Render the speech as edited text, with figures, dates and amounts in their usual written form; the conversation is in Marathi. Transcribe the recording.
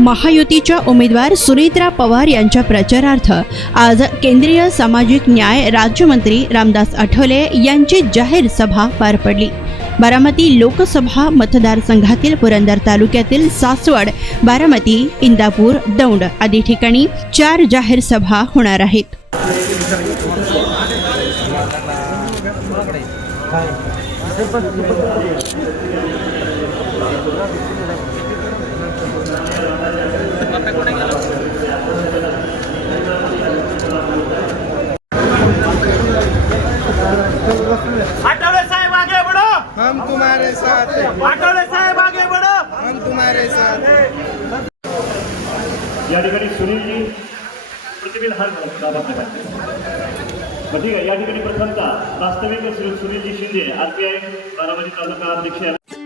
महायुतीच्या उमेदवार सुनेत्रा पवार यांच्या प्रचारार्थ आज केंद्रीय सामाजिक न्याय राज्यमंत्री रामदास आठवले यांची जाहीर सभा पार पडली। बारामती लोकसभा मतदारसंघातील पुरंदर तालुक्यातील सासवड, बारामती, इंदापूर, दौंड आदी ठिकाणी 4 जाहीर सभा होणार आहेत। आठवले साहेब आगे बढ़ो, हम तुम्हारे साथ हैं। आठवले साहेब आगे बढ़ो, हम तुम्हारे साथ हैं। या ठिकाणी सुनीलजी प्रतिबिंब हा दाखवला ठीक आहे। या ठिकाणी प्रथमतः वास्तविक सुनीलजी शिंदे RPI बारामती तालुका अध्यक्ष